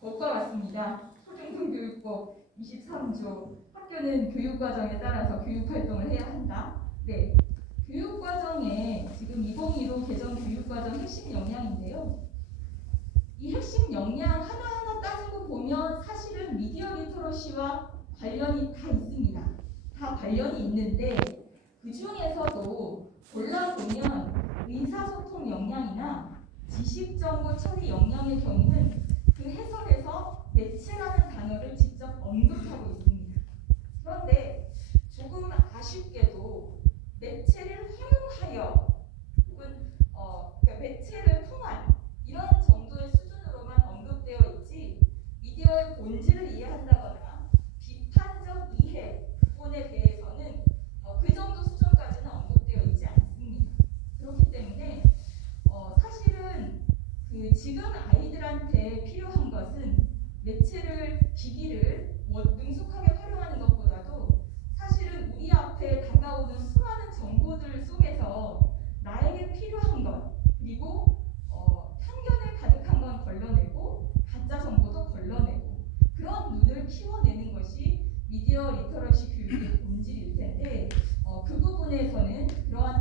것과 같습니다. 초중등교육법 23조 학교는 교육과정에 따라서 교육활동을 해야 한다. 네, 교육과정에 지금 2015 개정 교육과정 핵심 역량인데요. 이 핵심 역량 하나하나 따지고 보면 사실은 미디어 리터러시와 관련이 다 있습니다. 다 관련이 있는데 그 중에서도 골라보면 의사소통 역량이나 지식정보 처리 역량의 경우는 그 해설에서 매체라는 단어를 직접 언급하고 있습니다. 그런데 조금 아쉽게도 매체를 활용하여 혹은 어, 그러니까 매체를 통한 이런 정도의 수준으로만 언급되어 있지 미디어의 본질을 이해한다거나 비판적 이해 부분에 대해서는 어, 그 정도 수준까지는 언급되어 있지 않습니다. 그렇기 때문에 어, 사실은 그 지금 아이들한테 필요한 것은 매체를 기기를 뭐 능숙하게 활용하는 것보다도 사실은 우리 앞에 다가오는 수많은 정보들 속에서 나에게 필요한 것 그리고 어, 편견에 가득한 건 걸러내고 가짜 정보도 걸러내고 그런 눈을 키워내는 부분에서는 그러한